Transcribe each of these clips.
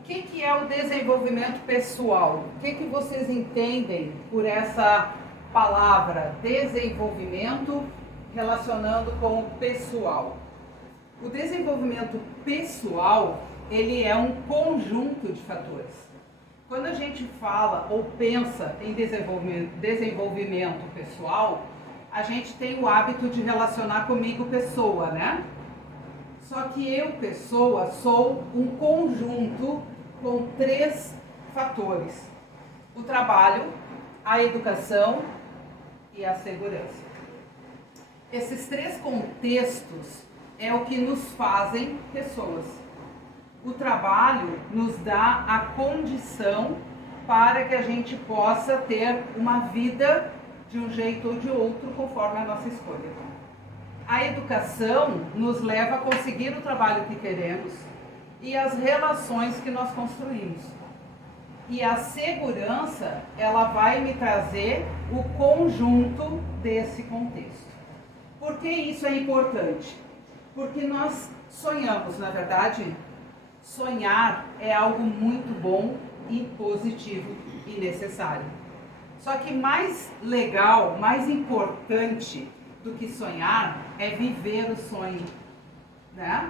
O que é o desenvolvimento pessoal? O que vocês entendem por essa palavra desenvolvimento relacionando com o pessoal? O desenvolvimento pessoal, ele é um conjunto de fatores. Quando a gente fala ou pensa em desenvolvimento pessoal, a gente tem o hábito de relacionar comigo pessoa, né? Só que eu, pessoa, sou um conjunto com 3 fatores: o trabalho, a educação e a segurança. Esses 3 contextos é o que nos fazem pessoas. O trabalho nos dá a condição para que a gente possa ter uma vida de um jeito ou de outro, conforme a nossa escolha. A educação nos leva a conseguir o trabalho que queremos e as relações que nós construímos. E a segurança, ela vai me trazer o conjunto desse contexto. Por que isso é importante? Porque nós sonhamos, na verdade. Sonhar é algo muito bom e positivo e necessário. Só que mais legal, mais importante do que sonhar é viver o sonho, né?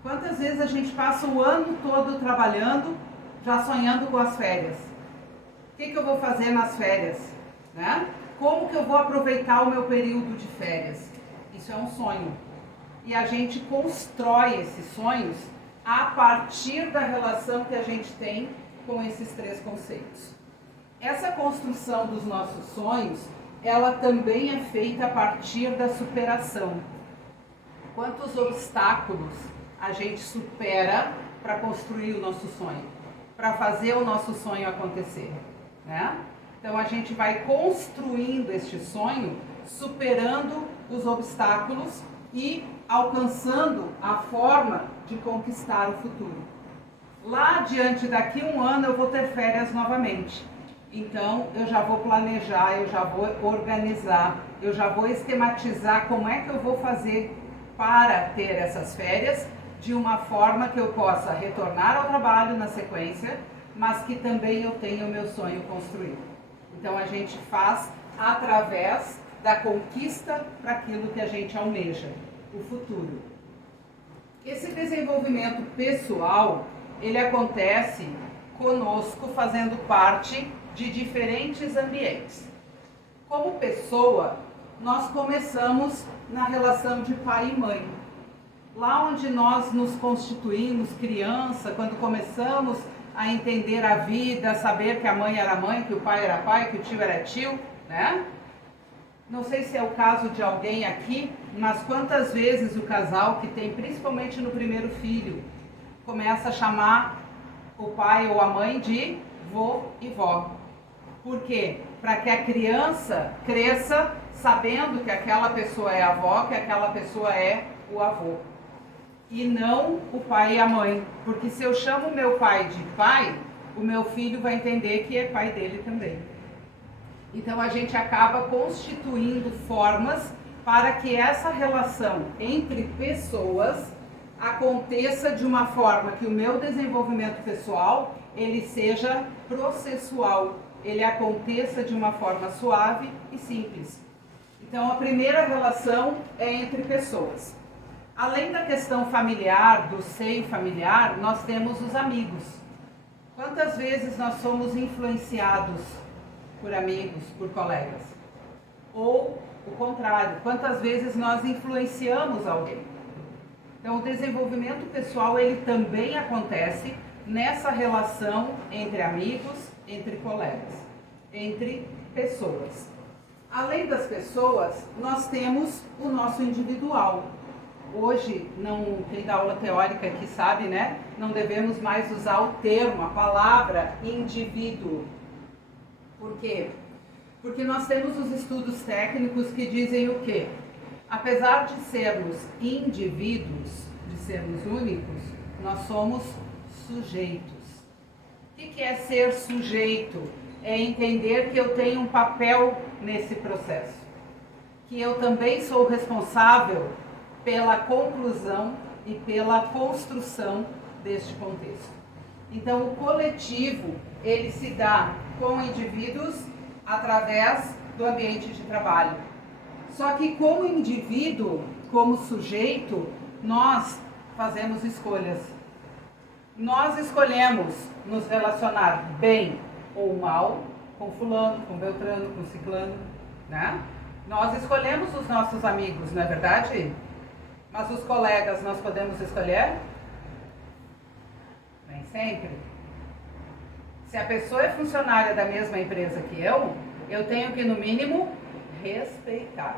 Quantas vezes a gente passa o ano todo trabalhando, já sonhando com as férias? O que eu vou fazer nas férias, né? Como que eu vou aproveitar o meu período de férias? Isso é um sonho. E a gente constrói esses sonhos a partir da relação que a gente tem com esses 3 conceitos. Essa construção dos nossos sonhos, ela também é feita a partir da superação. Quantos obstáculos a gente supera para construir o nosso sonho, para fazer o nosso sonho acontecer, né? Então a gente vai construindo este sonho, superando os obstáculos e alcançando a forma de conquistar o futuro. Lá adiante, daqui a 1 ano, eu vou ter férias novamente. Então, eu já vou planejar, eu já vou organizar, eu já vou esquematizar como é que eu vou fazer para ter essas férias de uma forma que eu possa retornar ao trabalho na sequência, mas que também eu tenha o meu sonho construído. Então, a gente faz através da conquista para aquilo que a gente almeja, o futuro. Esse desenvolvimento pessoal, ele acontece conosco fazendo parte de diferentes ambientes. Como pessoa, nós começamos na relação de pai e mãe. Lá onde nós nos constituímos criança, quando começamos a entender a vida, saber que a mãe era mãe, que o pai era pai, que o tio era tio, né? Não sei se é o caso de alguém aqui, mas quantas vezes o casal que tem, principalmente no primeiro filho, começa a chamar o pai ou a mãe de vô e vó. Por quê? Para que a criança cresça sabendo que aquela pessoa é a avó, que aquela pessoa é o avô. E não o pai e a mãe. Porque se eu chamo meu pai de pai, o meu filho vai entender que é pai dele também. Então a gente acaba constituindo formas para que essa relação entre pessoas aconteça de uma forma que o meu desenvolvimento pessoal, ele seja processual, ele aconteça de uma forma suave e simples. Então a primeira relação é entre pessoas. Além da questão familiar, do seio familiar, nós temos os amigos. Quantas vezes nós somos influenciados por amigos, por colegas? Ou o contrário, quantas vezes nós influenciamos alguém? Então o desenvolvimento pessoal, ele também acontece nessa relação entre amigos, entre colegas, entre pessoas. Além das pessoas, nós temos o nosso individual. Hoje, quem dá aula teórica aqui sabe, né? Não devemos mais usar o termo, a palavra indivíduo. Por quê? Porque nós temos os estudos técnicos que dizem o quê? Apesar de sermos indivíduos, de sermos únicos, nós somos sujeitos. O que é ser sujeito? É entender que eu tenho um papel nesse processo. Que eu também sou responsável pela conclusão e pela construção deste contexto. Então, o coletivo, ele se dá com indivíduos através do ambiente de trabalho. Só que como indivíduo, como sujeito, nós fazemos escolhas. Nós escolhemos nos relacionar bem ou mal com fulano, com beltrano, com ciclano, né? Nós escolhemos os nossos amigos, não é verdade? Mas os colegas nós podemos escolher? Nem sempre. Se a pessoa é funcionária da mesma empresa que eu tenho que, no mínimo, respeitar.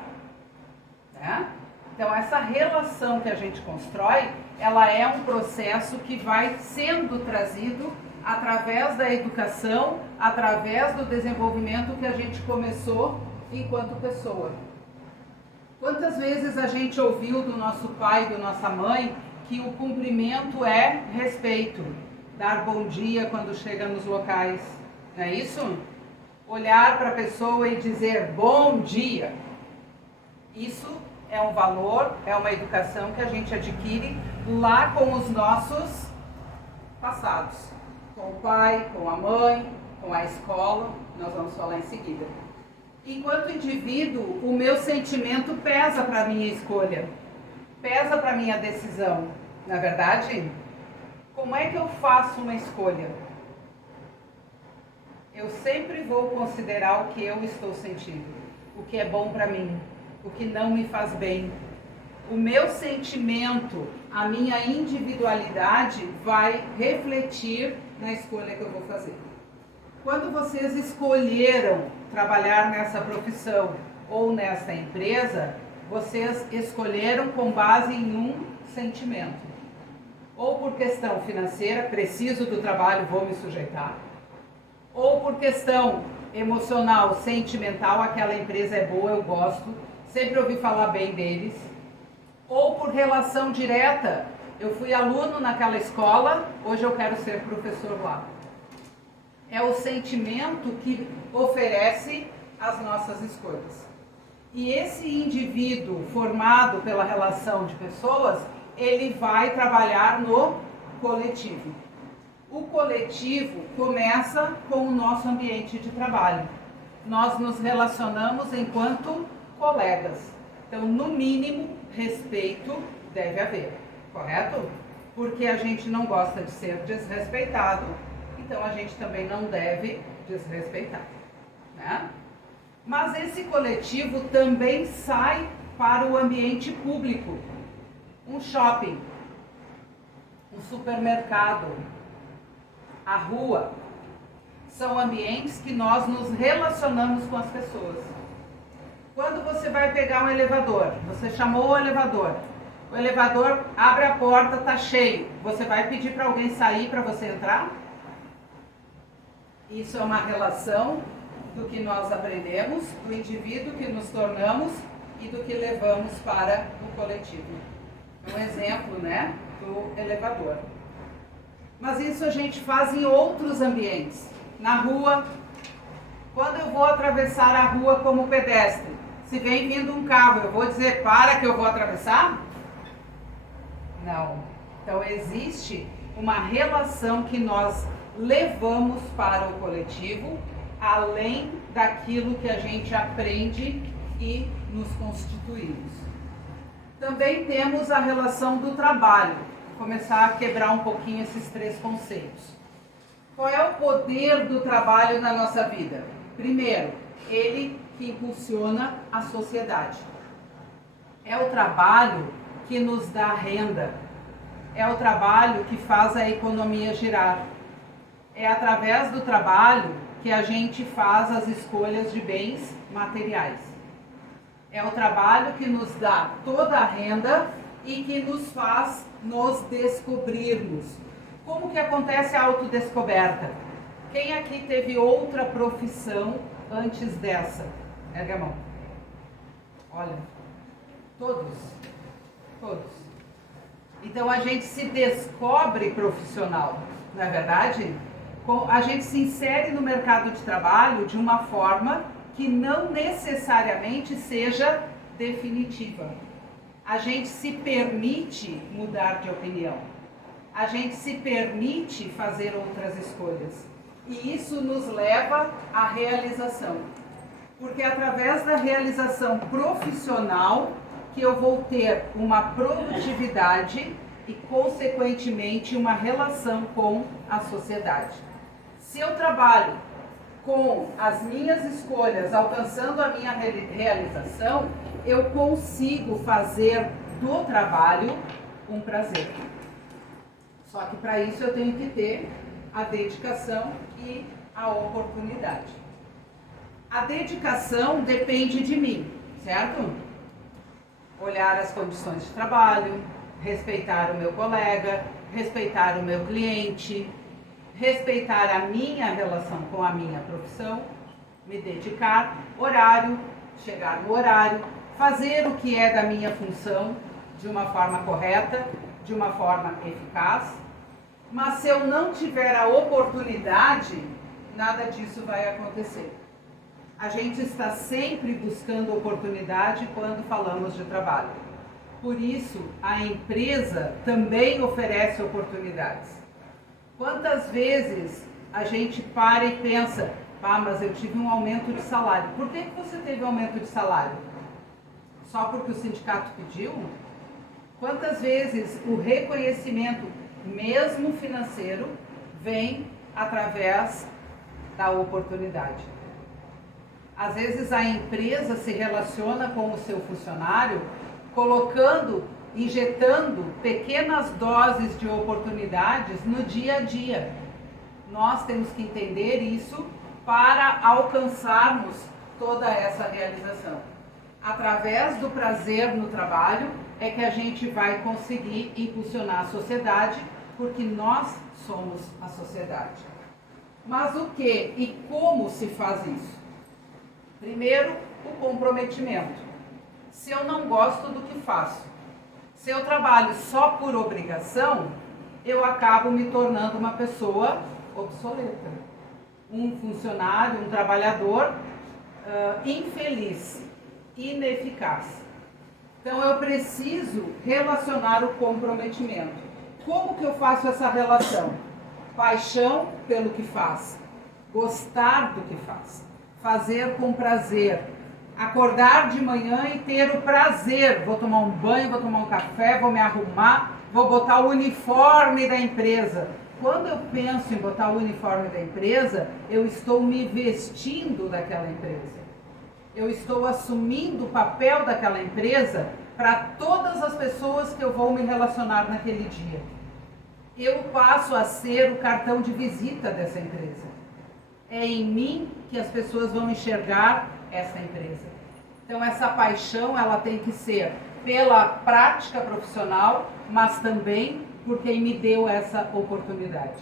Né? Então, essa relação que a gente constrói, ela é um processo que vai sendo trazido através da educação, através do desenvolvimento que a gente começou enquanto pessoa. Quantas vezes a gente ouviu do nosso pai, da nossa mãe, que o cumprimento é respeito, dar bom dia quando chega nos locais, não é isso? Olhar para a pessoa e dizer bom dia. Isso é um valor, é uma educação que a gente adquire lá com os nossos passados, com o pai, com a mãe, com a escola, nós vamos falar em seguida. Enquanto indivíduo, o meu sentimento pesa para a minha escolha, pesa para a minha decisão. Na verdade, como é que eu faço uma escolha? Eu sempre vou considerar o que eu estou sentindo, o que é bom para mim, o que não me faz bem. O meu sentimento, a minha individualidade vai refletir na escolha que eu vou fazer. Quando vocês escolheram trabalhar nessa profissão ou nessa empresa, vocês escolheram com base em um sentimento. Ou por questão financeira, preciso do trabalho, vou me sujeitar. Ou por questão emocional, sentimental, aquela empresa é boa, eu gosto, sempre ouvi falar bem deles. Ou por relação direta, eu fui aluno naquela escola, hoje eu quero ser professor lá. É o sentimento que oferece as nossas escolhas. E esse indivíduo formado pela relação de pessoas, ele vai trabalhar no coletivo. O coletivo começa com o nosso ambiente de trabalho. Nós nos relacionamos enquanto colegas. Então, no mínimo, respeito deve haver, correto? Porque a gente não gosta de ser desrespeitado, então a gente também não deve desrespeitar, né? Mas esse coletivo também sai para o ambiente público. Um shopping, um supermercado, a rua, são ambientes que nós nos relacionamos com as pessoas. Quando você vai pegar um elevador, você chamou o elevador abre a porta, está cheio, você vai pedir para alguém sair para você entrar? Isso é uma relação do que nós aprendemos, do indivíduo que nos tornamos e do que levamos para o coletivo. Um exemplo, né, do elevador. Mas isso a gente faz em outros ambientes. Na rua, quando eu vou atravessar a rua como pedestre, se vem vindo um carro, eu vou dizer para que eu vou atravessar? Não. Então existe uma relação que nós levamos para o coletivo, além daquilo que a gente aprende e nos constituímos. Também temos a relação do trabalho. Vou começar a quebrar um pouquinho esses três conceitos. Qual é o poder do trabalho na nossa vida? Primeiro, ele que impulsiona a sociedade. É o trabalho que nos dá renda. É o trabalho que faz a economia girar. É através do trabalho que a gente faz as escolhas de bens materiais. É o trabalho que nos dá toda a renda e que nos faz nos descobrirmos. Como que acontece a autodescoberta? Quem aqui teve outra profissão antes dessa? Ergue a mão. Olha, todos. Então a gente se descobre profissional, não é verdade? A gente se insere no mercado de trabalho de uma forma que não necessariamente seja definitiva. A gente se permite mudar de opinião. a gente se permite fazer outras escolhas. E isso nos leva à realização. Porque é através da realização profissional que eu vou ter uma produtividade e, consequentemente, uma relação com a sociedade. Se eu trabalho com as minhas escolhas, alcançando a minha realização, eu consigo fazer do trabalho um prazer. Só que para isso eu tenho que ter a dedicação e a oportunidade. A dedicação depende de mim, certo? Olhar as condições de trabalho, respeitar o meu colega, respeitar o meu cliente, respeitar a minha relação com a minha profissão, me dedicar, horário, chegar no horário, fazer o que é da minha função de uma forma correta, de uma forma eficaz. Mas se eu não tiver a oportunidade, nada disso vai acontecer. A gente está sempre buscando oportunidade quando falamos de trabalho. Por isso, a empresa também oferece oportunidades. Quantas vezes a gente para e pensa, mas eu tive um aumento de salário. Por que você teve um aumento de salário? Só porque o sindicato pediu? Quantas vezes o reconhecimento, mesmo financeiro, vem através da oportunidade? Às vezes a empresa se relaciona com o seu funcionário injetando pequenas doses de oportunidades no dia a dia. Nós temos que entender isso para alcançarmos toda essa realização. Através do prazer no trabalho é que a gente vai conseguir impulsionar a sociedade, porque nós somos a sociedade. Mas o que e como se faz isso? Primeiro, o comprometimento. Se eu não gosto do que faço, se eu trabalho só por obrigação, eu acabo me tornando uma pessoa obsoleta. Um funcionário, um trabalhador infeliz, ineficaz. Então eu preciso relacionar o comprometimento. Como que eu faço essa relação? Paixão pelo que faz, gostar do que faz, fazer com prazer, acordar de manhã e ter o prazer, vou tomar um banho, vou tomar um café, vou me arrumar, vou botar o uniforme da empresa. Quando eu penso em botar o uniforme da empresa, eu estou me vestindo daquela empresa. Eu estou assumindo o papel daquela empresa para todas as pessoas que eu vou me relacionar naquele dia. Eu passo a ser o cartão de visita dessa empresa. É em mim que as pessoas vão enxergar essa empresa. Então essa paixão ela tem que ser pela prática profissional, mas também por quem me deu essa oportunidade.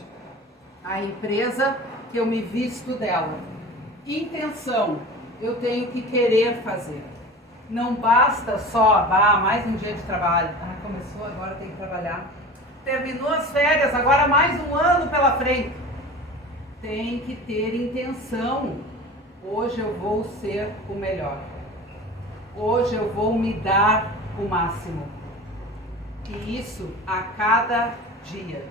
A empresa que eu me visto dela. Intenção, eu tenho que querer fazer. Não basta só, mais um dia de trabalho. Começou, agora tem que trabalhar. Terminou as férias, agora mais um ano pela frente. Tem que ter intenção. Hoje eu vou ser o melhor. Hoje eu vou me dar o máximo. E isso a cada dia.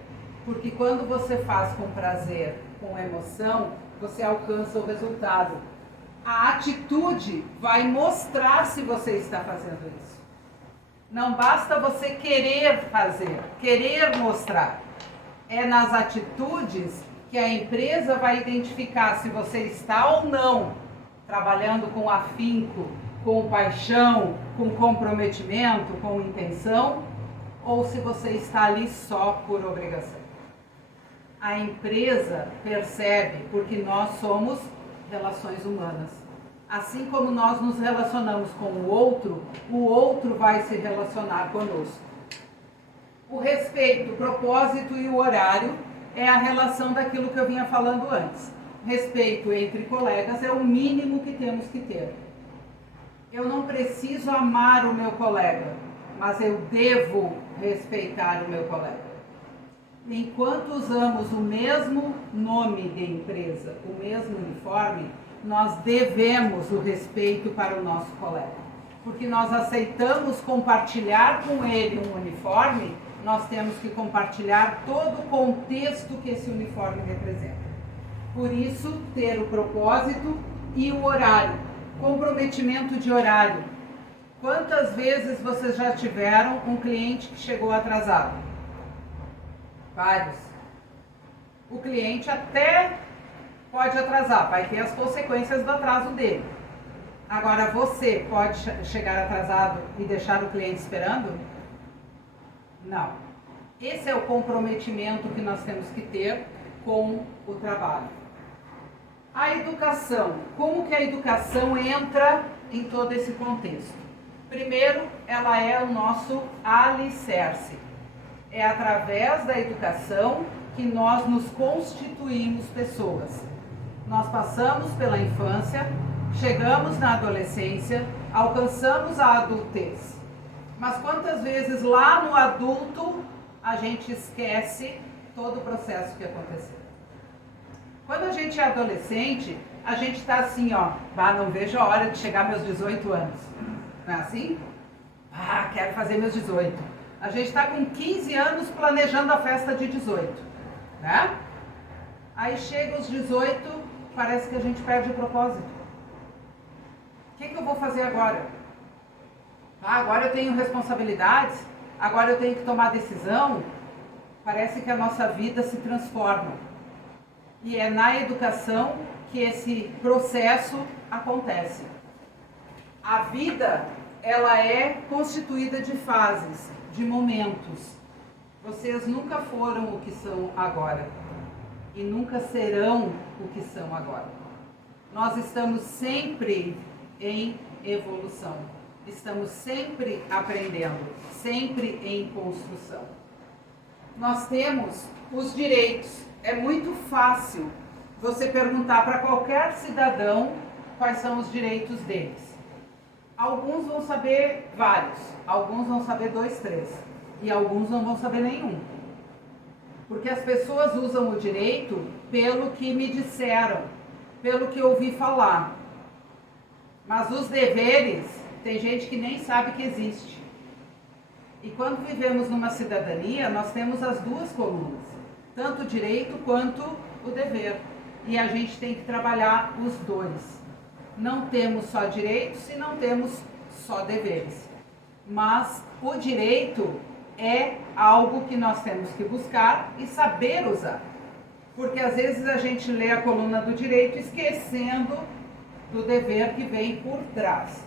Porque quando você faz com prazer, com emoção, você alcança o resultado. A atitude vai mostrar se você está fazendo isso. Não basta você querer fazer, querer mostrar. É nas atitudes que a empresa vai identificar se você está ou não trabalhando com afinco, com paixão, com comprometimento, com intenção, ou se você está ali só por obrigação. A empresa percebe, porque nós somos relações humanas. Assim como nós nos relacionamos com o outro vai se relacionar conosco. O respeito, o propósito e o horário é a relação daquilo que eu vinha falando antes. Respeito entre colegas é o mínimo que temos que ter. Eu não preciso amar o meu colega, mas eu devo respeitar o meu colega. Enquanto usamos o mesmo nome de empresa, o mesmo uniforme, nós devemos o respeito para o nosso colega. Porque nós aceitamos compartilhar com ele um uniforme nós temos que compartilhar todo o contexto que esse uniforme representa. Por isso, ter o propósito e o horário, comprometimento de horário. Quantas vezes vocês já tiveram um cliente que chegou atrasado? Vários. O cliente até pode atrasar, vai ter as consequências do atraso dele. Agora, você pode chegar atrasado e deixar o cliente esperando? Não. Esse é o comprometimento que nós temos que ter com o trabalho. A educação. Como que a educação entra em todo esse contexto? Primeiro, ela é o nosso alicerce. É através da educação que nós nos constituímos pessoas. Nós passamos pela infância, chegamos na adolescência, alcançamos a adultez. Mas quantas vezes lá no adulto a gente esquece todo o processo que aconteceu? Quando a gente é adolescente, a gente está assim, ó, não vejo a hora de chegar meus 18 anos. Não é assim? Quero fazer meus 18. A gente está com 15 anos planejando a festa de 18, né? Aí chega os 18, parece que a gente perde o propósito. O que eu vou fazer agora? Agora eu tenho responsabilidades, agora eu tenho que tomar decisão. Parece que a nossa vida se transforma. E é na educação que esse processo acontece. A vida, ela é constituída de fases, de momentos. Vocês nunca foram o que são agora e nunca serão o que são agora. Nós estamos sempre em evolução. Estamos sempre aprendendo, sempre em construção. Nós temos os direitos. É muito fácil você perguntar para qualquer cidadão quais são os direitos deles. Alguns vão saber vários, alguns vão saber 2, 3 e alguns não vão saber nenhum. Porque as pessoas usam o direito pelo que me disseram, pelo que ouvi falar. Mas os deveres, tem gente que nem sabe que existe. E quando vivemos numa cidadania, nós temos as duas colunas, tanto o direito quanto o dever. E a gente tem que trabalhar os dois. Não temos só direitos e não temos só deveres. Mas o direito é algo que nós temos que buscar e saber usar. Porque às vezes a gente lê a coluna do direito esquecendo do dever que vem por trás.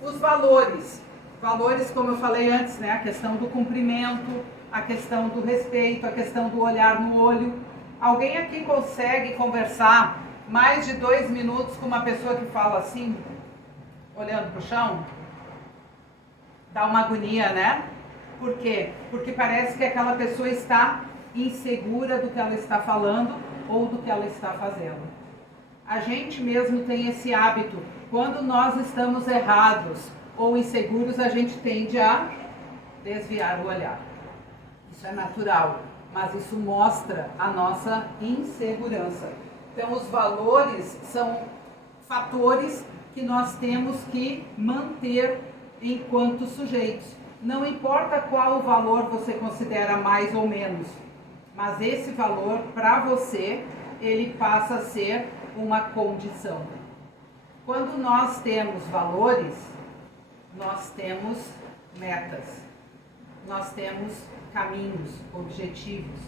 Os valores. Valores, como eu falei antes, né? A questão do cumprimento, a questão do respeito, a questão do olhar no olho. Alguém aqui consegue conversar mais de 2 minutos com uma pessoa que fala assim, olhando para o chão? Dá uma agonia, né? Por quê? Porque parece que aquela pessoa está insegura do que ela está falando ou do que ela está fazendo. A gente mesmo tem esse hábito. Quando nós estamos errados ou inseguros, a gente tende a desviar o olhar. Isso é natural, mas isso mostra a nossa insegurança. Então, os valores são fatores que nós temos que manter enquanto sujeitos. Não importa qual valor você considera mais ou menos, mas esse valor, para você, ele passa a ser uma condição. Quando nós temos valores, nós temos metas, nós temos caminhos, objetivos.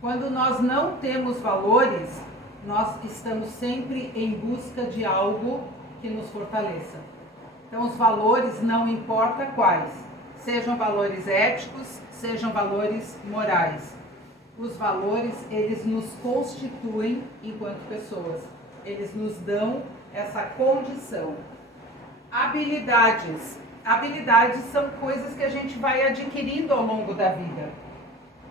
Quando nós não temos valores, nós estamos sempre em busca de algo que nos fortaleça. Então, os valores, não importa quais, sejam valores éticos, sejam valores morais. Os valores, eles nos constituem enquanto pessoas. Eles nos dão essa condição. Habilidades. Habilidades são coisas que a gente vai adquirindo ao longo da vida.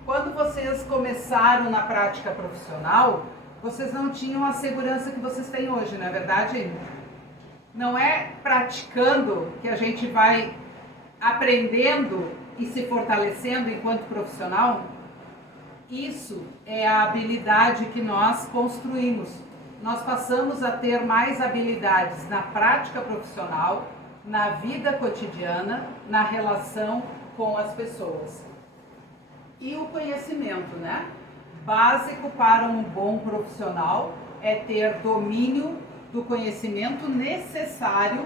Quando vocês começaram na prática profissional, vocês não tinham a segurança que vocês têm hoje, não é verdade? Não é praticando que a gente vai aprendendo e se fortalecendo enquanto profissional? Isso é a habilidade que nós construímos. Nós passamos a ter mais habilidades na prática profissional, na vida cotidiana, na relação com as pessoas. E o conhecimento, né? Básico para um bom profissional é ter domínio do conhecimento necessário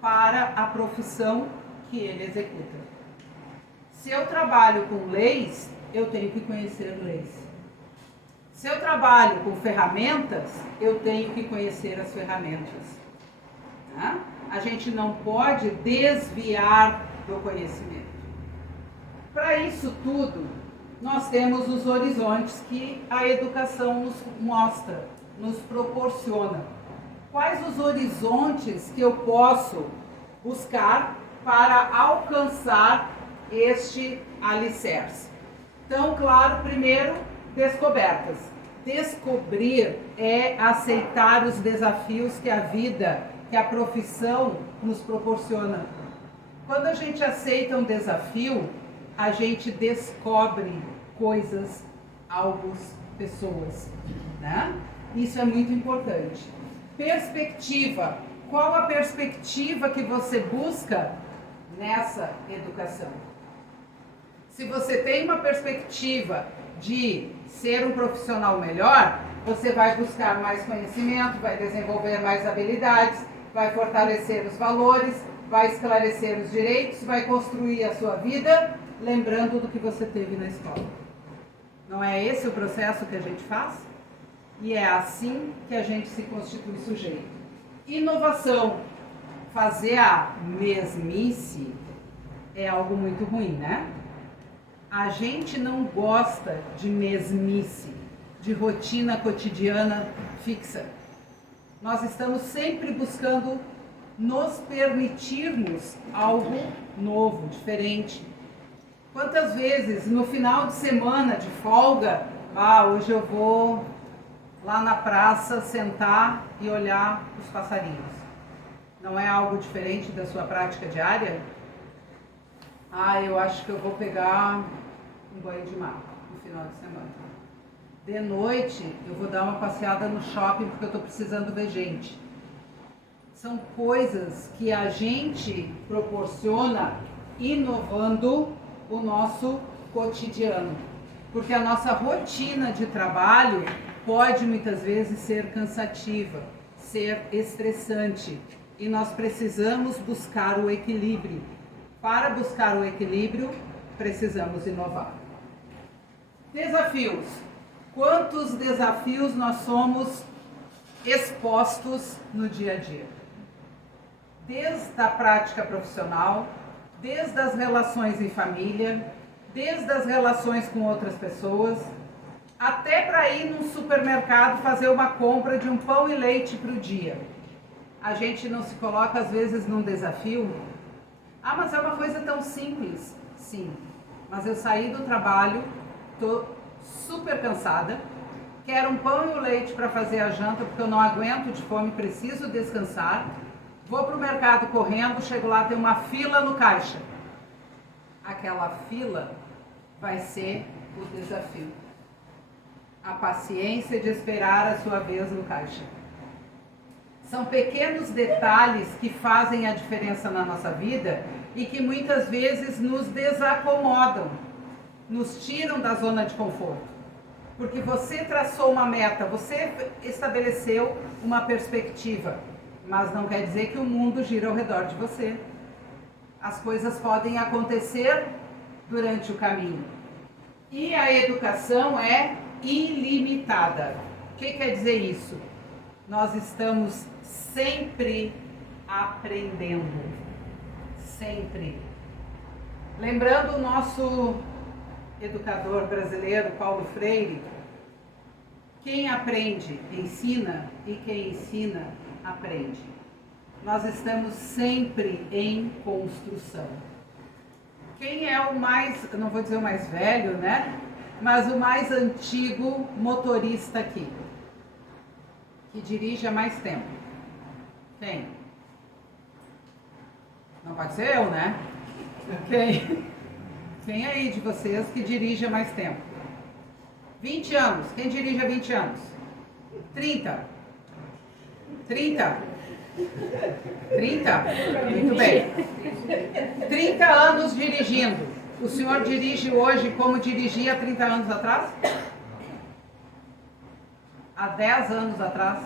para a profissão que ele executa. Se eu trabalho com leis, eu tenho que conhecer leis. Se eu trabalho com ferramentas, eu tenho que conhecer as ferramentas. Né? A gente não pode desviar do conhecimento. Para isso tudo, nós temos os horizontes que a educação nos mostra, nos proporciona. Quais os horizontes que eu posso buscar para alcançar este alicerce? Então, claro, primeiro, descobertas. Descobrir é aceitar os desafios que a vida, que a profissão nos proporciona. Quando a gente aceita um desafio, a gente descobre coisas, algo, pessoas, né? Isso é muito importante. Perspectiva. Qual a perspectiva que você busca nessa educação? Se você tem uma perspectiva de ser um profissional melhor, você vai buscar mais conhecimento, vai desenvolver mais habilidades, vai fortalecer os valores, vai esclarecer os direitos, vai construir a sua vida lembrando do que você teve na escola. Não é esse o processo que a gente faz? E é assim que a gente se constitui sujeito. Inovação. Fazer a mesmice é algo muito ruim, né? A gente não gosta de mesmice, de rotina cotidiana fixa. Nós estamos sempre buscando nos permitirmos algo novo, diferente. Quantas vezes no final de semana de folga, hoje eu vou lá na praça sentar e olhar os passarinhos. Não é algo diferente da sua prática diária? Eu acho que eu vou pegar um banho de mar no final de semana. De noite eu vou dar uma passeada no shopping porque eu estou precisando ver gente. São coisas que a gente proporciona inovando o nosso cotidiano. Porque a nossa rotina de trabalho pode muitas vezes ser cansativa, ser estressante. E nós precisamos buscar o equilíbrio. Para buscar o equilíbrio, precisamos inovar. Desafios. Quantos desafios nós somos expostos no dia a dia? Desde a prática profissional, desde as relações em família, desde as relações com outras pessoas, até para ir num supermercado fazer uma compra de um pão e leite para o dia. A gente não se coloca às vezes num desafio? Mas é uma coisa tão simples. Sim, mas eu saí do trabalho, estou super cansada, quero um pão e um leite para fazer a janta porque eu não aguento de fome, preciso descansar. Vou para o mercado correndo, chego lá, tem uma fila no caixa. Aquela fila vai ser o desafio. A paciência de esperar a sua vez no caixa. São pequenos detalhes que fazem a diferença na nossa vida e que muitas vezes nos desacomodam, nos tiram da zona de conforto. Porque você traçou uma meta, você estabeleceu uma perspectiva, mas não quer dizer que o mundo gira ao redor de você. As coisas podem acontecer durante o caminho. E a educação é ilimitada. O que quer dizer isso? Nós estamos sempre aprendendo. Sempre. Lembrando o nosso educador brasileiro, Paulo Freire, quem aprende, ensina, e quem ensina, aprende. Nós estamos sempre em construção. Quem é o mais, não vou dizer o mais velho, né? Mas o mais antigo motorista aqui? Que dirige há mais tempo? Quem? Não pode ser eu, né? Quem aí de vocês que dirige há mais tempo? 20 anos. Quem dirige há 20 anos? 30? 30? 30? Muito bem. 30 anos dirigindo. O senhor dirige hoje como dirigia há 30 anos atrás? Há 10 anos atrás?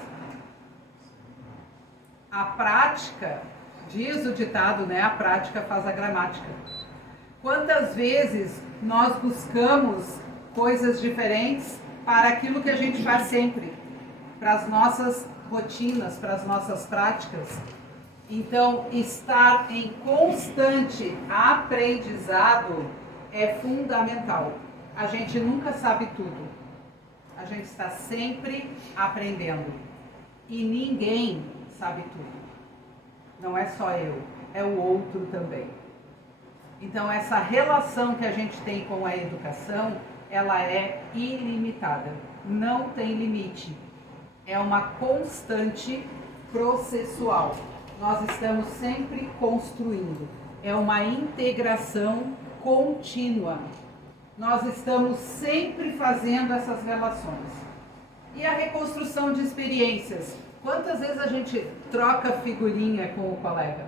A prática, diz o ditado, né? A prática faz a gramática. Quantas vezes nós buscamos coisas diferentes para aquilo que a gente faz sempre, para as nossas rotinas, para as nossas práticas? Então, estar em constante aprendizado é fundamental. A gente nunca sabe tudo. A gente está sempre aprendendo. E ninguém sabe tudo. Não é só eu, é o outro também. Então, essa relação que a gente tem com a educação, ela é ilimitada. Não tem limite. É uma constante processual. Nós estamos sempre construindo. É uma integração contínua. Nós estamos sempre fazendo essas relações. E a reconstrução de experiências? Quantas vezes a gente troca figurinha com o colega?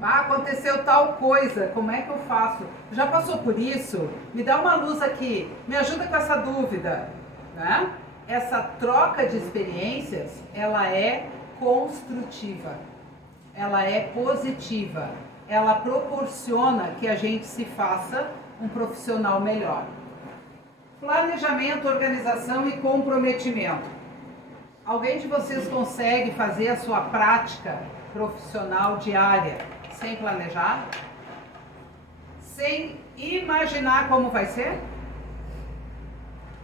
Ah, aconteceu tal coisa, como é que eu faço? Já passou por isso? Me dá uma luz aqui, me ajuda com essa dúvida, né? Essa troca de experiências, ela é construtiva, ela é positiva, ela proporciona que a gente se faça um profissional melhor. Planejamento, organização e comprometimento. Alguém de vocês consegue fazer a sua prática profissional diária sem planejar? Sem imaginar como vai ser?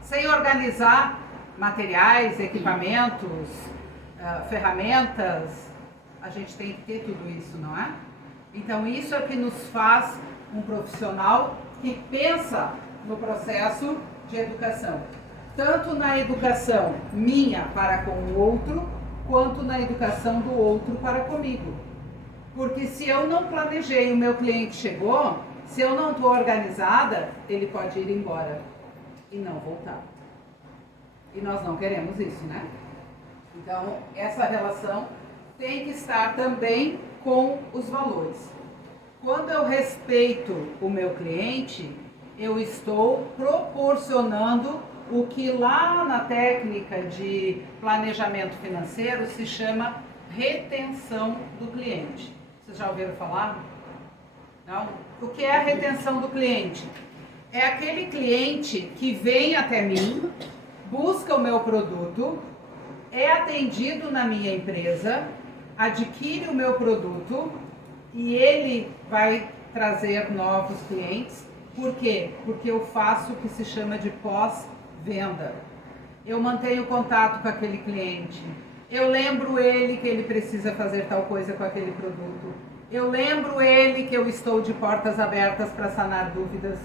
Sem organizar materiais, equipamentos, ferramentas? A gente tem que ter tudo isso, não é? Então isso é que nos faz um profissional que pensa no processo de educação. Tanto na educação minha para com o outro, quanto na educação do outro para comigo. Porque se eu não planejei, o meu cliente chegou, se eu não estou organizada, ele pode ir embora e não voltar. E nós não queremos isso, né? Então, essa relação tem que estar também com os valores. Quando eu respeito o meu cliente, eu estou proporcionando o que lá na técnica de planejamento financeiro se chama retenção do cliente. Vocês já ouviram falar? Não? O que é a retenção do cliente? É aquele cliente que vem até mim, busca o meu produto, é atendido na minha empresa, adquire o meu produto e ele vai trazer novos clientes. Por quê? Porque eu faço o que se chama de pós-venda. Eu mantenho contato com aquele cliente. Eu lembro ele que ele precisa fazer tal coisa com aquele produto. Eu lembro ele que eu estou de portas abertas para sanar dúvidas.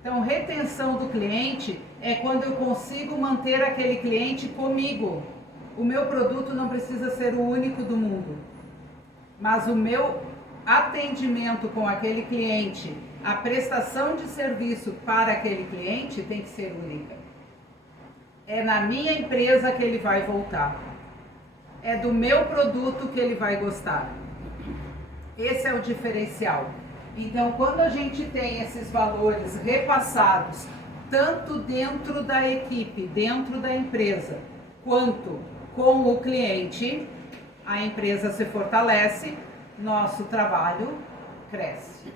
Então, retenção do cliente é quando eu consigo manter aquele cliente comigo. O meu produto não precisa ser o único do mundo, mas o meu atendimento com aquele cliente, a prestação de serviço para aquele cliente tem que ser única. É na minha empresa que ele vai voltar. É do meu produto que ele vai gostar. Esse é o diferencial. Então, quando a gente tem esses valores repassados, tanto dentro da equipe, dentro da empresa, quanto com o cliente, a empresa se fortalece, nosso trabalho cresce.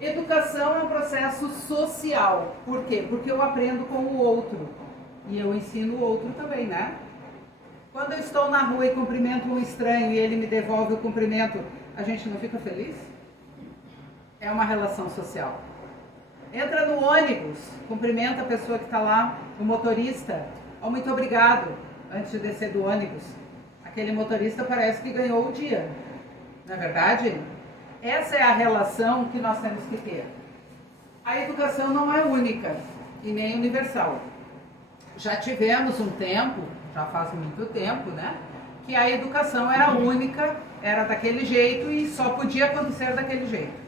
Educação é um processo social. Por quê? Porque eu aprendo com o outro e eu ensino o outro também, né? Quando eu estou na rua e cumprimento um estranho e ele me devolve o cumprimento, a gente não fica feliz? É uma relação social. Entra no ônibus, cumprimenta a pessoa que está lá, o motorista. Oh, muito obrigado, antes de descer do ônibus. Aquele motorista parece que ganhou o dia. Não é verdade? Essa é a relação que nós temos que ter. A educação não é única e nem universal. Já tivemos um tempo, já faz muito tempo, né? Que a educação era única, era daquele jeito e só podia acontecer daquele jeito.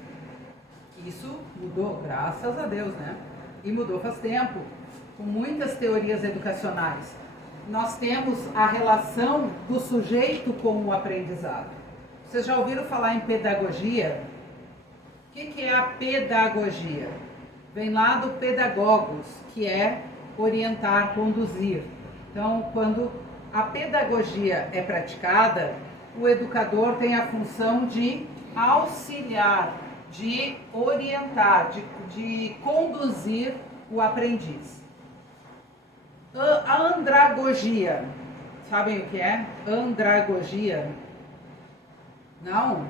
Isso mudou, graças a Deus, né? E mudou faz tempo, com muitas teorias educacionais. Nós temos a relação do sujeito com o aprendizado. Vocês já ouviram falar em pedagogia? O que é a pedagogia? Vem lá do pedagogos, que é orientar, conduzir. Então, quando a pedagogia é praticada, o educador tem a função de auxiliar, de orientar, de conduzir o aprendiz. A andragogia, sabem o que é? Andragogia? Não?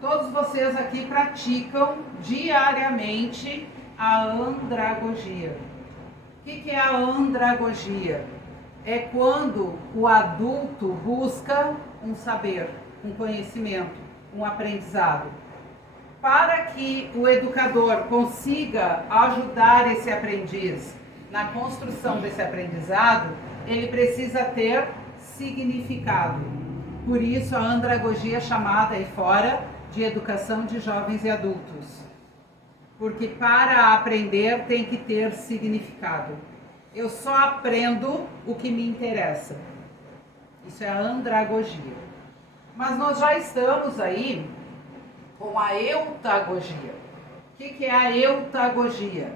Todos vocês aqui praticam diariamente a andragogia. O que é a andragogia? É quando o adulto busca um saber, um conhecimento, um aprendizado. Para que o educador consiga ajudar esse aprendiz na construção desse aprendizado, ele precisa ter significado. Por isso a andragogia é chamada aí fora de educação de jovens e adultos. Porque para aprender tem que ter significado. Eu só aprendo o que me interessa. Isso é a andragogia. Mas nós já estamos aí com a eutagogia. O que é a eutagogia?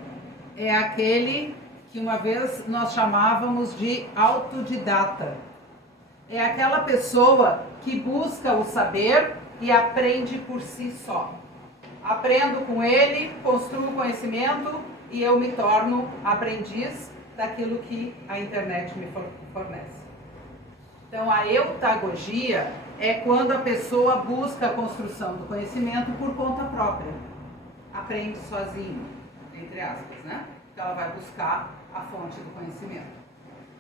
É aquele que uma vez nós chamávamos de autodidata. É aquela pessoa que busca o saber e aprende por si só. Aprendo com ele, construo conhecimento e eu me torno aprendiz daquilo que a internet me fornece. Então, a eutagogia é quando a pessoa busca a construção do conhecimento por conta própria. Aprende sozinho, entre aspas, né? Então, ela vai buscar a fonte do conhecimento.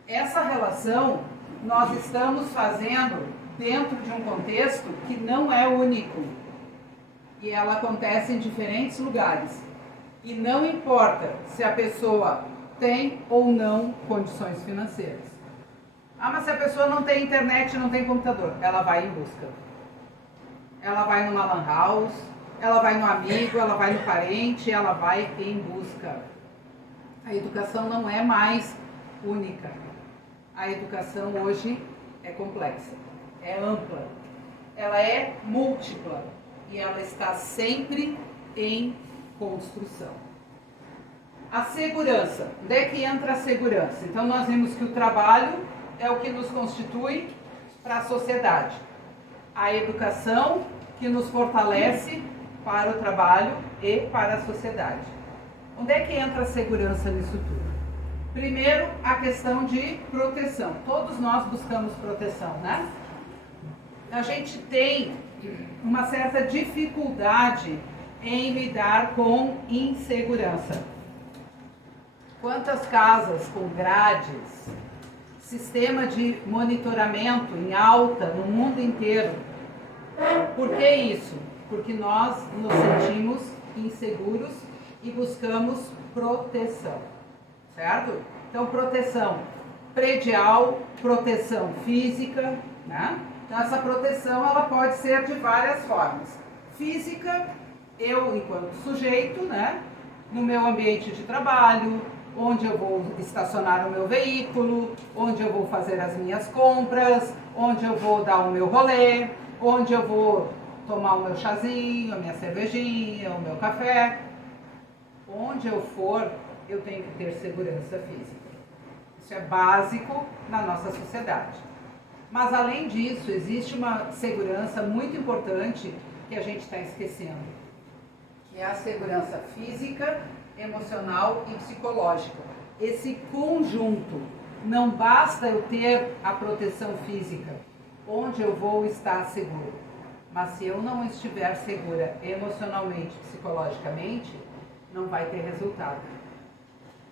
Essa relação nós estamos fazendo dentro de um contexto que não é único. E ela acontece em diferentes lugares. E não importa se a pessoa tem ou não condições financeiras. Ah, mas se a pessoa não tem internet, não tem computador, ela vai em busca. Ela vai numa lan house, ela vai no amigo, ela vai no parente, ela vai em busca. A educação não é mais única. A educação hoje é complexa, é ampla, ela é múltipla e ela está sempre em construção. A segurança. Onde é que entra a segurança? Então nós vimos que o trabalho é o que nos constitui para a sociedade. A educação que nos fortalece para o trabalho e para a sociedade. Onde é que entra a segurança nisso tudo? Primeiro, a questão de proteção. Todos nós buscamos proteção, né? A gente tem uma certa dificuldade em lidar com insegurança. Quantas casas com grades, sistema de monitoramento em alta no mundo inteiro? Por que isso? Porque nós nos sentimos inseguros e buscamos proteção, certo? Então, proteção predial, proteção física, né? Então, essa proteção ela pode ser de várias formas. Física, eu enquanto sujeito, né? No meu ambiente de trabalho, onde eu vou estacionar o meu veículo, onde eu vou fazer as minhas compras, onde eu vou dar o meu rolê, onde eu vou tomar o meu chazinho, a minha cervejinha, o meu café. Onde eu for, eu tenho que ter segurança física. Isso é básico na nossa sociedade. Mas além disso, existe uma segurança muito importante que a gente está esquecendo, que é a segurança física, emocional e psicológica. Esse conjunto. Não basta eu ter a proteção física, onde eu vou estar seguro. Mas se eu não estiver segura emocionalmente, psicologicamente, não vai ter resultado.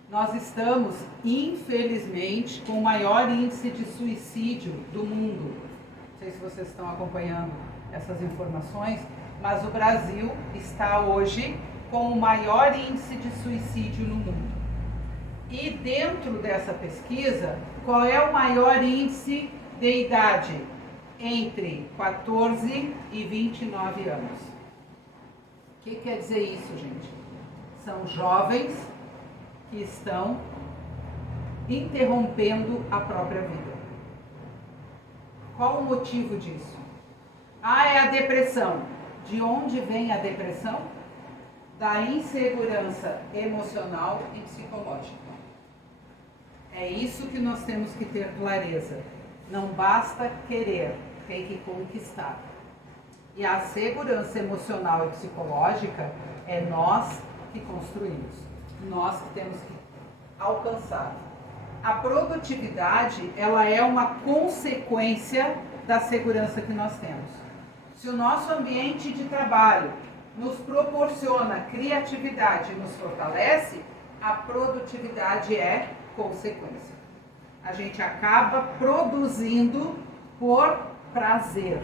Nós estamos, infelizmente, com o maior índice de suicídio do mundo. Não sei se vocês estão acompanhando essas informações, mas o Brasil está hoje com o maior índice de suicídio no mundo. E dentro dessa pesquisa, qual é o maior índice de idade? Entre 14 e 29 anos. O que quer dizer isso, gente? São jovens que estão interrompendo a própria vida. Qual o motivo disso? Ah, é a depressão. De onde vem a depressão? da insegurança emocional e psicológica. É isso que nós temos que ter clareza. Não basta querer, tem que conquistar. E a segurança emocional e psicológica é nós que construímos, nós que temos que alcançar. A produtividade, ela é uma consequência da segurança que nós temos. Se o nosso ambiente de trabalho nos proporciona criatividade e nos fortalece, a produtividade é consequência. A gente acaba produzindo por prazer,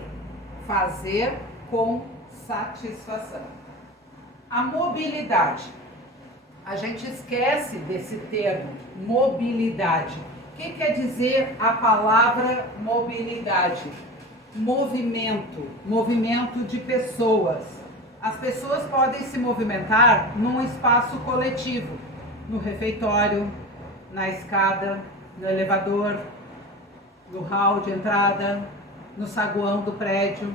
fazer com satisfação. A mobilidade. A gente esquece desse termo, mobilidade. O que quer dizer a palavra mobilidade? Movimento de pessoas. As pessoas podem se movimentar num espaço coletivo, no refeitório, na escada, no elevador, no hall de entrada, no saguão do prédio,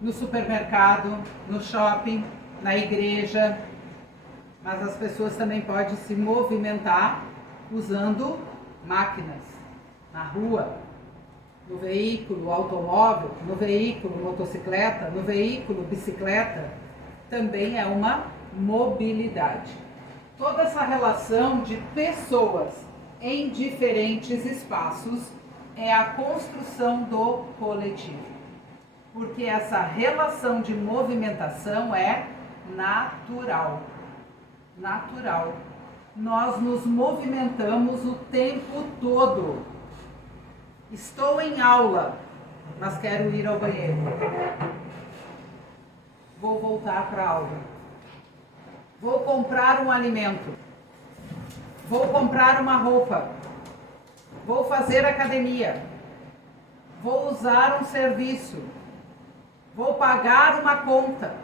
no supermercado, no shopping, na igreja. Mas as pessoas também podem se movimentar usando máquinas, na rua, no veículo automóvel, no veículo motocicleta, no veículo bicicleta. Também é uma mobilidade. Toda essa relação de pessoas em diferentes espaços é a construção do coletivo. Porque essa relação de movimentação é natural. Natural. Nós nos movimentamos o tempo todo. Estou em aula, mas quero ir ao banheiro. Vou voltar para a aula. Vou comprar um alimento. Vou comprar uma roupa. Vou fazer academia. Vou usar um serviço. Vou pagar uma conta.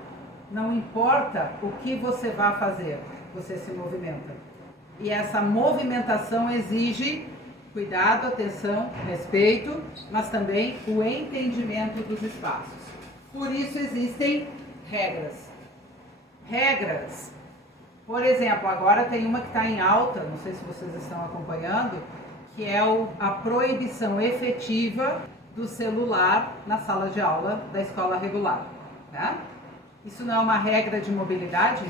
Não importa o que você vai fazer, você se movimenta. E essa movimentação exige cuidado, atenção, respeito, mas também o entendimento dos espaços. Por isso existem regras. Regras. Por exemplo, agora tem uma que está em alta, não sei se vocês estão acompanhando, que é a proibição efetiva do celular na sala de aula da escola regular. Né? Isso não é uma regra de mobilidade?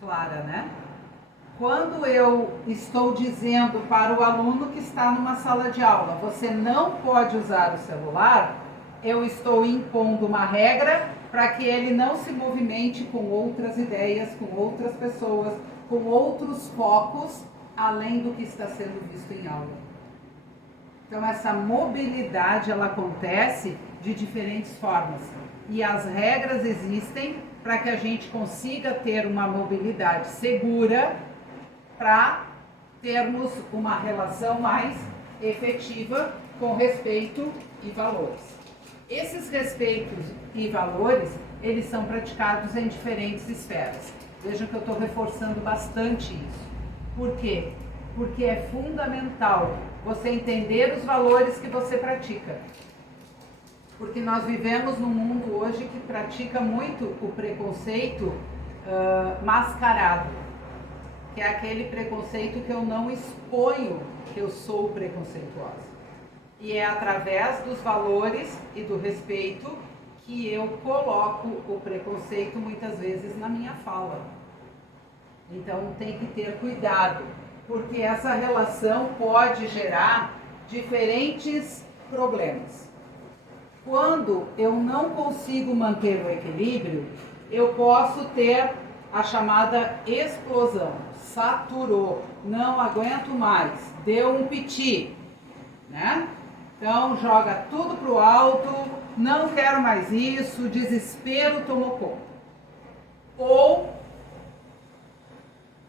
Clara, né? Quando eu estou dizendo para o aluno que está numa sala de aula, você não pode usar o celular, eu estou impondo uma regra para que ele não se movimente com outras ideias, com outras pessoas, com outros focos, além do que está sendo visto em aula. Então essa mobilidade, ela acontece de diferentes formas. E as regras existem para que a gente consiga ter uma mobilidade segura, para termos uma relação mais efetiva com respeito e valores. Esses respeitos e valores, eles são praticados em diferentes esferas. Vejam que eu estou reforçando bastante isso. Por quê? Porque é fundamental você entender os valores que você pratica. Porque nós vivemos num mundo hoje que pratica muito o preconceito mascarado, que é aquele preconceito que eu não exponho que eu sou preconceituosa. E é através dos valores e do respeito que eu coloco o preconceito muitas vezes na minha fala. Então tem que ter cuidado, porque essa relação pode gerar diferentes problemas. Quando eu não consigo manter o equilíbrio, eu posso ter a chamada explosão. Saturou, não aguento mais, deu um piti, né? Então joga tudo pro alto, não quero mais isso, desespero tomou conta. Ou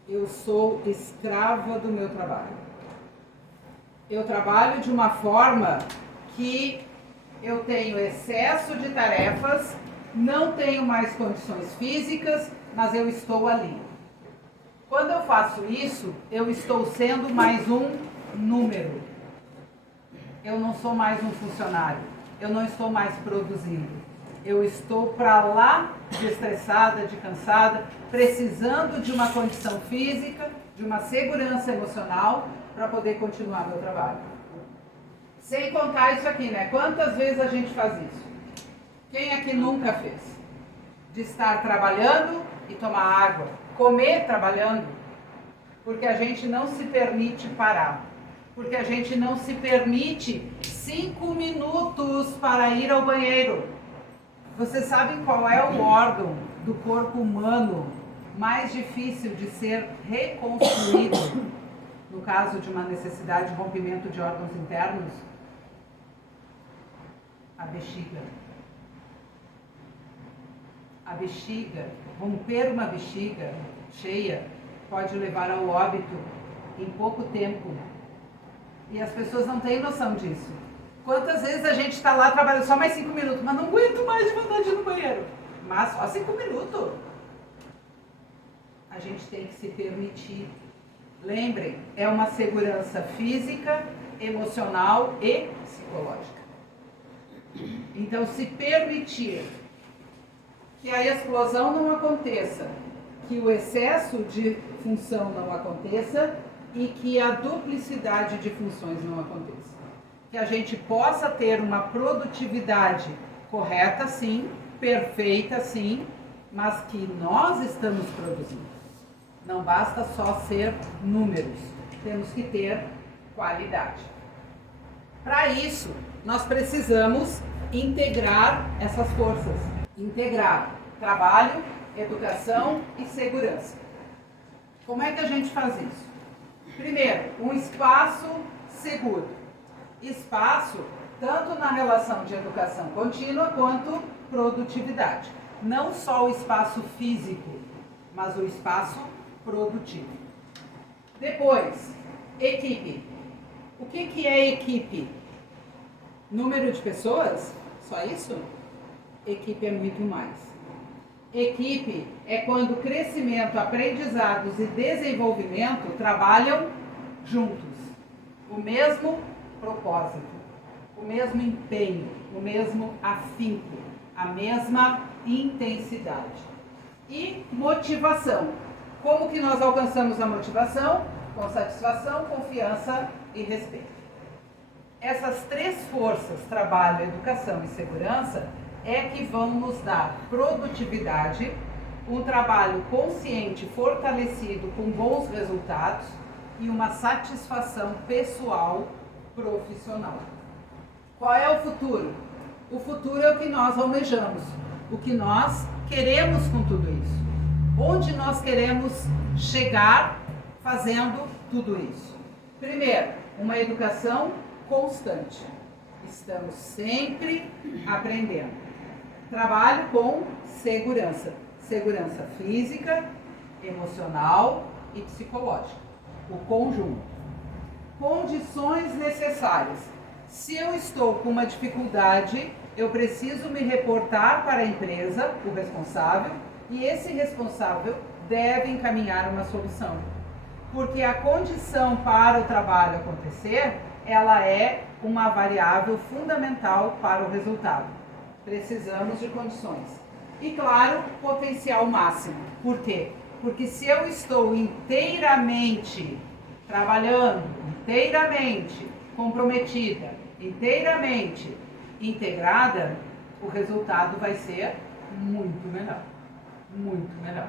eu sou escrava do meu trabalho. Eu trabalho de uma forma que eu tenho excesso de tarefas, não tenho mais condições físicas, mas eu estou ali. Quando eu faço isso, eu estou sendo mais um número. Eu não sou mais um funcionário. Eu não estou mais produzindo. eu estou para lá de estressada, de cansada, precisando de uma condição física, de uma segurança emocional para poder continuar meu trabalho. Sem contar isso aqui, né? Quantas vezes a gente faz isso? Quem aqui nunca fez? De estar trabalhando e tomar água, comer trabalhando, porque a gente não se permite parar, porque a gente não se permite 5 minutos para ir ao banheiro. Vocês sabem qual é o órgão do corpo humano mais difícil de ser reconstruído no caso de uma necessidade de rompimento de órgãos internos? A bexiga. A bexiga, romper uma bexiga cheia pode levar ao óbito em pouco tempo. E as pessoas não têm noção disso. Quantas vezes a gente está lá trabalhando só mais 5 minutos, mas não aguento mais de vontade de ir no banheiro. Mas só 5 minutos. A gente tem que se permitir. Lembrem, é uma segurança física, emocional e psicológica. Então, se permitir que a explosão não aconteça, que o excesso de função não aconteça e que a duplicidade de funções não aconteça. Que a gente possa ter uma produtividade correta, sim, perfeita, sim, mas que nós estamos produzindo. Não basta só ser números, temos que ter qualidade. Para isso, nós precisamos integrar essas forças. Integrar trabalho, educação e segurança. Como é que a gente faz isso? Primeiro, um espaço seguro. Espaço tanto na relação de educação contínua quanto produtividade. Não só o espaço físico, mas o espaço produtivo. Depois, equipe. O que é equipe? Número de pessoas? Só isso? Equipe é muito mais. Equipe é quando crescimento, aprendizados e desenvolvimento trabalham juntos. O mesmo propósito, o mesmo empenho, o mesmo afinco, a mesma intensidade. E motivação. Como que nós alcançamos a motivação? Com satisfação, confiança e respeito. Essas 3 forças, trabalho, educação e segurança, é que vão nos dar produtividade, um trabalho consciente, fortalecido, com bons resultados e uma satisfação pessoal profissional. Qual é o futuro? O futuro é o que nós almejamos, o que nós queremos com tudo isso. Onde nós queremos chegar fazendo tudo isso? Primeiro, uma educação constante. Estamos sempre aprendendo. Trabalho com segurança. Segurança física, emocional e psicológica. O conjunto. Condições necessárias. Se eu estou com uma dificuldade, eu preciso me reportar para a empresa, o responsável, e esse responsável deve encaminhar uma solução. Porque a condição para o trabalho acontecer, ela é uma variável fundamental para o resultado. Precisamos de condições. E claro, potencial máximo. Por quê? Porque se eu estou inteiramente trabalhando, inteiramente comprometida, inteiramente integrada, o resultado vai ser muito melhor. Muito melhor.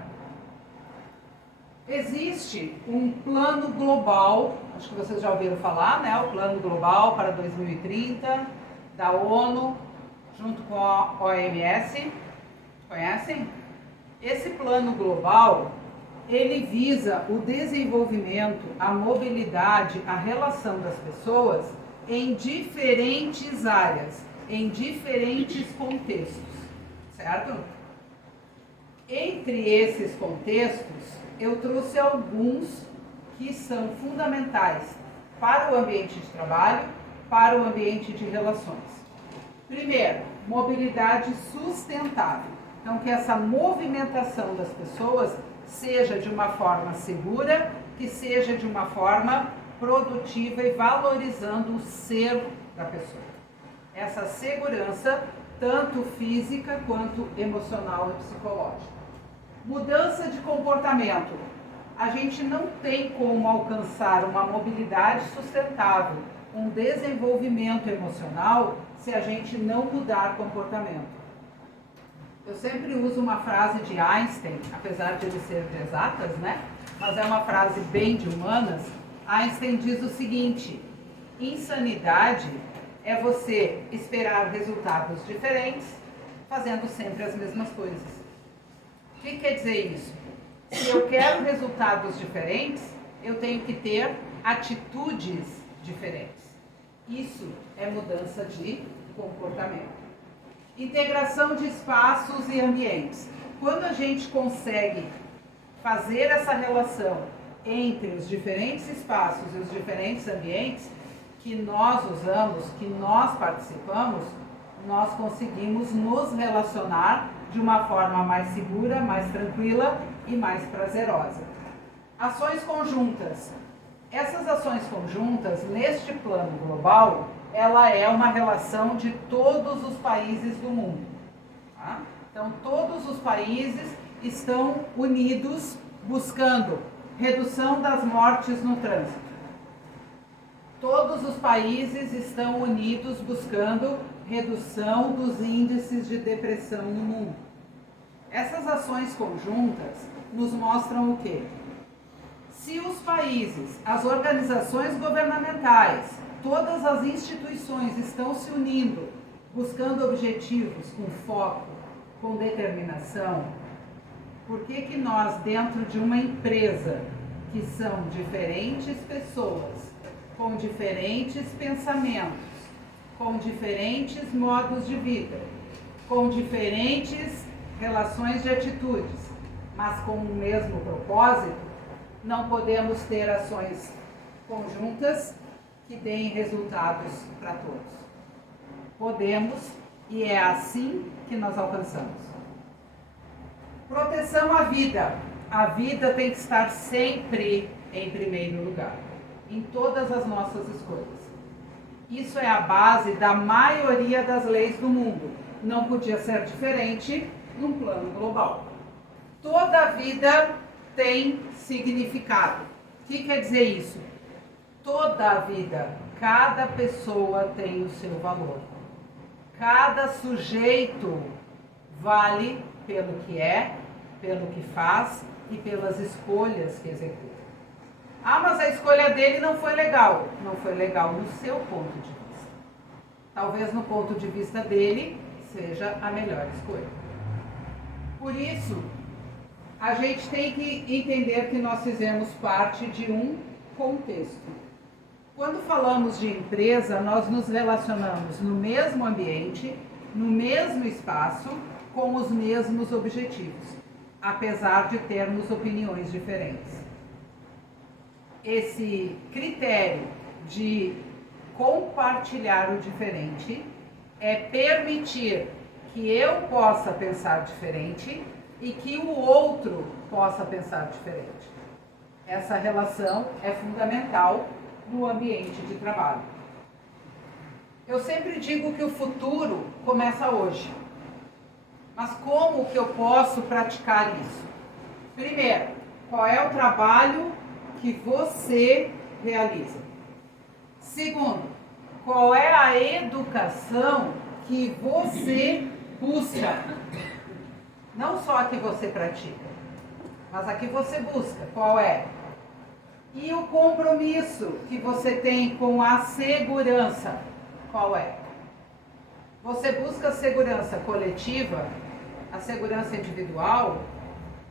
Existe um plano global, acho que vocês já ouviram falar, né? O plano global para 2030 da ONU, junto com a OMS. Conhecem? Esse plano global, ele visa o desenvolvimento, a mobilidade, a relação das pessoas em diferentes áreas, em diferentes contextos, certo? Entre esses contextos, eu trouxe alguns que são fundamentais para o ambiente de trabalho, para o ambiente de relações. Primeiro, mobilidade sustentável. Então, que essa movimentação das pessoas seja de uma forma segura, que seja de uma forma produtiva e valorizando o ser da pessoa. Essa segurança tanto física quanto emocional e psicológica. Mudança de comportamento. A gente não tem como alcançar uma mobilidade sustentável, um desenvolvimento emocional, se a gente não mudar comportamento. Eu sempre uso uma frase de Einstein, apesar de ele ser de exatas, né? Mas é uma frase bem de humanas. Einstein diz o seguinte: insanidade é você esperar resultados diferentes, fazendo sempre as mesmas coisas. O que quer dizer isso? Se eu quero resultados diferentes, eu tenho que ter atitudes diferentes. Isso é mudança de comportamento. Integração de espaços e ambientes. Quando a gente consegue fazer essa relação entre os diferentes espaços e os diferentes ambientes que nós usamos, que nós participamos, nós conseguimos nos relacionar de uma forma mais segura, mais tranquila e mais prazerosa. Ações conjuntas. Essas ações conjuntas, neste plano global, ela é uma relação de todos os países do mundo. Tá? Então, todos os países estão unidos buscando redução das mortes no trânsito. Todos os países estão unidos buscando redução dos índices de depressão no mundo. Essas ações conjuntas nos mostram o quê? Se os países, as organizações governamentais, todas as instituições estão se unindo, buscando objetivos com foco, com determinação, por que nós, dentro de uma empresa, que são diferentes pessoas, com diferentes pensamentos, com diferentes modos de vida, com diferentes relações de atitudes, mas com o mesmo propósito, não podemos ter ações conjuntas que deem resultados para todos? Podemos, e é assim que nós alcançamos. Proteção à vida. A vida tem que estar sempre em primeiro lugar, em todas as nossas escolhas. Isso é a base da maioria das leis do mundo. Não podia ser diferente num plano global. Toda vida tem significado. O que quer dizer isso? Toda a vida, cada pessoa tem o seu valor. Cada sujeito vale pelo que é, pelo que faz e pelas escolhas que executa. Ah, mas a escolha dele não foi legal. Não foi legal no seu ponto de vista. Talvez no ponto de vista dele seja a melhor escolha. Por isso, a gente tem que entender que nós fizemos parte de um contexto. Quando falamos de empresa, nós nos relacionamos no mesmo ambiente, no mesmo espaço, com os mesmos objetivos, apesar de termos opiniões diferentes. Esse critério de compartilhar o diferente é permitir que eu possa pensar diferente e que o outro possa pensar diferente. Essa relação é fundamental no ambiente de trabalho. Eu sempre digo que o futuro começa hoje. Mas como que eu posso praticar isso? Primeiro, qual é o trabalho que você realiza? Segundo, qual é a educação que você busca? Não só a que você pratica, mas a que você busca. Qual é? E o compromisso que você tem com a segurança? Qual é? Você busca a segurança coletiva, a segurança individual,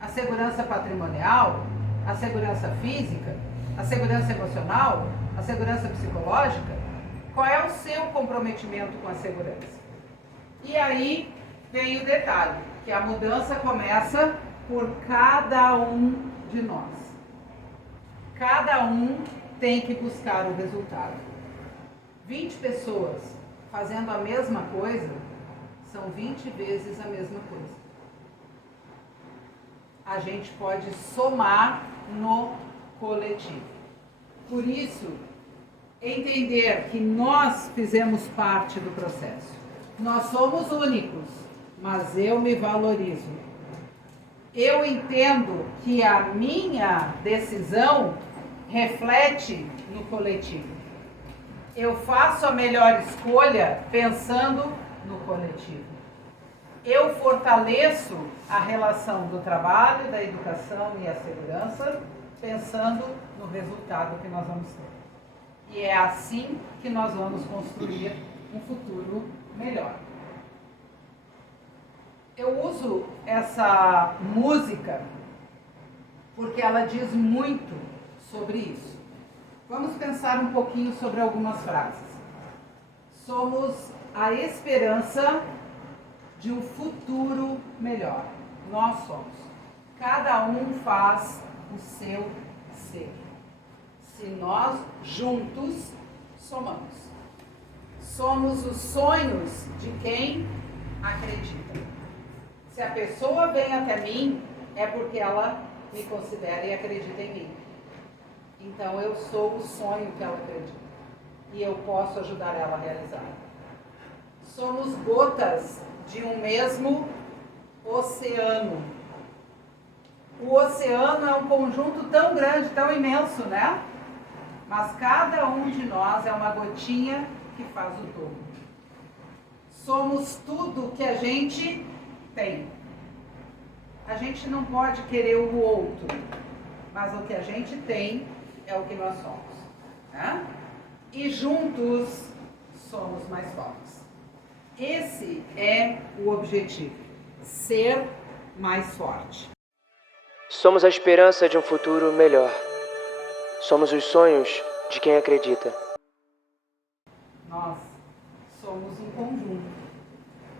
a segurança patrimonial, a segurança física, a segurança emocional, a segurança psicológica? Qual é o seu comprometimento com a segurança? E aí vem o detalhe, que a mudança começa por cada um de nós. Cada um tem que buscar o resultado. 20 pessoas fazendo a mesma coisa são 20 vezes a mesma coisa. A gente pode somar no coletivo. Por isso, entender que nós fizemos parte do processo. Nós somos únicos, mas eu me valorizo. Eu entendo que a minha decisão reflete no coletivo. Eu faço a melhor escolha pensando no coletivo. Eu fortaleço a relação do trabalho, da educação e a segurança, pensando no resultado que nós vamos ter. E é assim que nós vamos construir um futuro melhor. Eu uso essa música porque ela diz muito sobre isso. Vamos pensar um pouquinho sobre algumas frases. Somos a esperança de um futuro melhor. Nós somos. Cada um faz o seu ser. Se nós juntos somamos. Somos os sonhos de quem acredita. Se a pessoa vem até mim, é porque ela me considera e acredita em mim. Então eu sou o sonho que ela acredita. E eu posso ajudar ela a realizar. Somos gotas de um mesmo oceano. O oceano é um conjunto tão grande, tão imenso, né? Mas cada um de nós é uma gotinha que faz o todo. Somos tudo que a gente tem. A gente não pode querer o outro, mas o que a gente tem é o que nós somos, né? E juntos somos mais fortes. Esse é o objetivo, ser mais forte. Somos a esperança de um futuro melhor. Somos os sonhos de quem acredita. Nós somos um conjunto.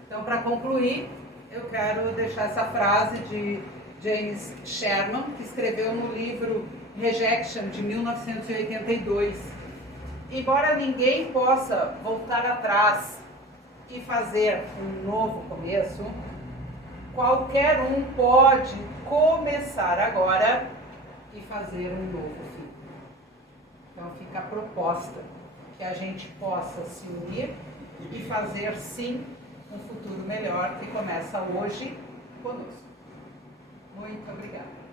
Então, para concluir, eu quero deixar essa frase de James Sherman, que escreveu no livro Rejection, de 1982. Embora ninguém possa voltar atrás e fazer um novo começo, qualquer um pode começar agora e fazer um novo fim. Então fica a proposta que a gente possa se unir e fazer sim um futuro melhor que começa hoje conosco. Muito obrigada.